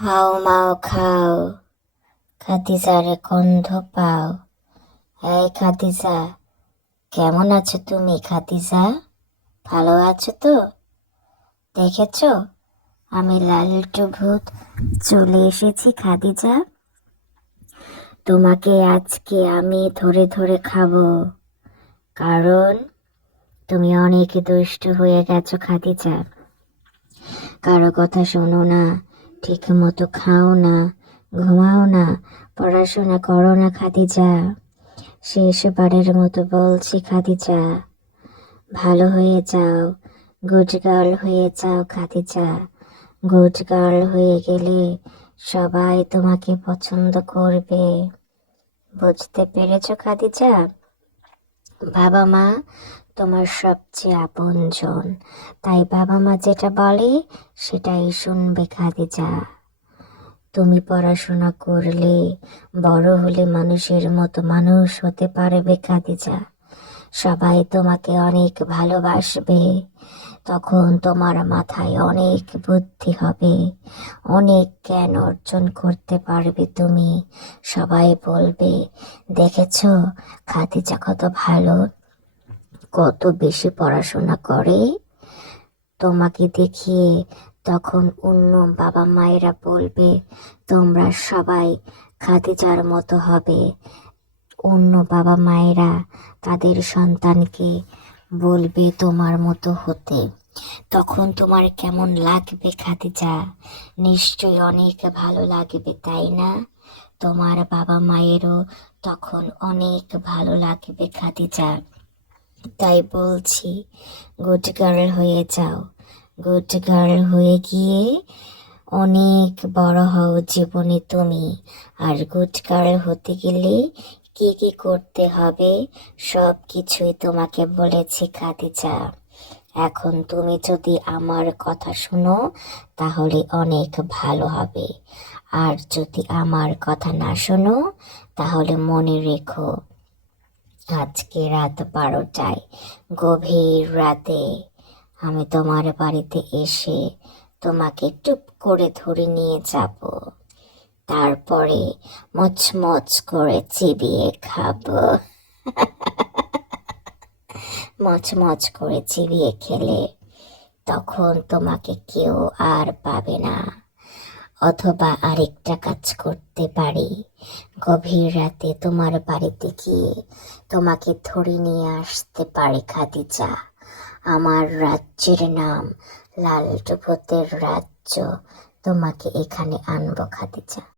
হাও মাও খাও, খাদিজারে গন্ধ পাও। এই খাদিজা, কেমন আছো তুমি খাদিজা? ভালো আছো তো? দেখেছো, আমি লালটু ভূত চলে এসেছি খাদিজা। তোমাকে আজকে আমি ধরে ধরে খাবো, কারণ তুমি অনেক দুষ্ট হয়ে গেছো খাদিজা। কারো কথা শোনো না, ঠিক মতো খাও না, ঘুমাও না, পড়াশোনা করো না খাদিজা। শেষবারের মতো বলছি খাদিজা, ভালো হয়ে যাও, গুড গার্ল হয়ে যাও খাদিজা। গুড গার্ল হয়ে গেলে সবাই তোমাকে পছন্দ করবে। বুঝতে পেরেছো খাদিজা? বাবা মা তোমার সবচেয়ে আপনজন, তাই বাবা মা যেটা বলে সেটাই শুনবে খাদিজা। তুমি পড়াশোনা করলে বড় হলে মানুষের মতো মানুষ হতে পারবে খাদিজা। সবাই তোমাকে অনেক ভালোবাসবে। তখন তোমার মাথায় অনেক বুদ্ধি হবে, অনেক জ্ঞান অর্জন করতে পারবে তুমি। সবাই বলবে, দেখেছো খাদিজা কত ভালো, কত বেশি পড়াশোনা করে। তোমাকে দেখিয়ে তখন অন্য বাবা মায়েরা বলবে, তোমরা সবাই খাদিজার মতো হবে। অন্য বাবা মায়েরা তাদের সন্তানকে বলবে তোমার মতো হতে। তখন তোমার কেমন লাগবে খাদিজা? নিশ্চয়ই অনেক ভালো লাগবে, তাই না? তোমার বাবা মায়েরও তখন অনেক ভালো লাগবে খাদিজা। তাই বলছি, গুড গার্ল হয়ে যাও। গুড গার্ল হয়ে গিয়ে অনেক বড় হও জীবনে তুমি। আর গুড গার্ল হতে গেলে কি কি করতে হবে সব কিছুই তোমাকে বলেছি খাদিজা। এখন তুমি যদি আমার কথা শুনো তাহলে অনেক ভালো হবে, আর যদি আমার কথা না শোনো তাহলে মনে রেখো, আজকে রাত 12টায়, গভীর রাতে আমি তোমার বাড়িতে এসে তোমাকে টুপ করে ধরে নিয়ে যাব। তারপরে মচমচ করে চিবিয়ে খাবো। মচমচ করে চিবিয়ে খেলে তখন তোমাকে কেউ আর পাবে না। অথবা আরেকটা কাজ করতে পারি, গভীর রাতে তোমার বাড়িতে গিয়ে তোমাকে ধরে নিয়ে আসতে পারি খাদিজা। আমার রাজ্যের নাম লালটু ভূতের রাজ্য। তোমাকে এখানে আনবো খাদিজা।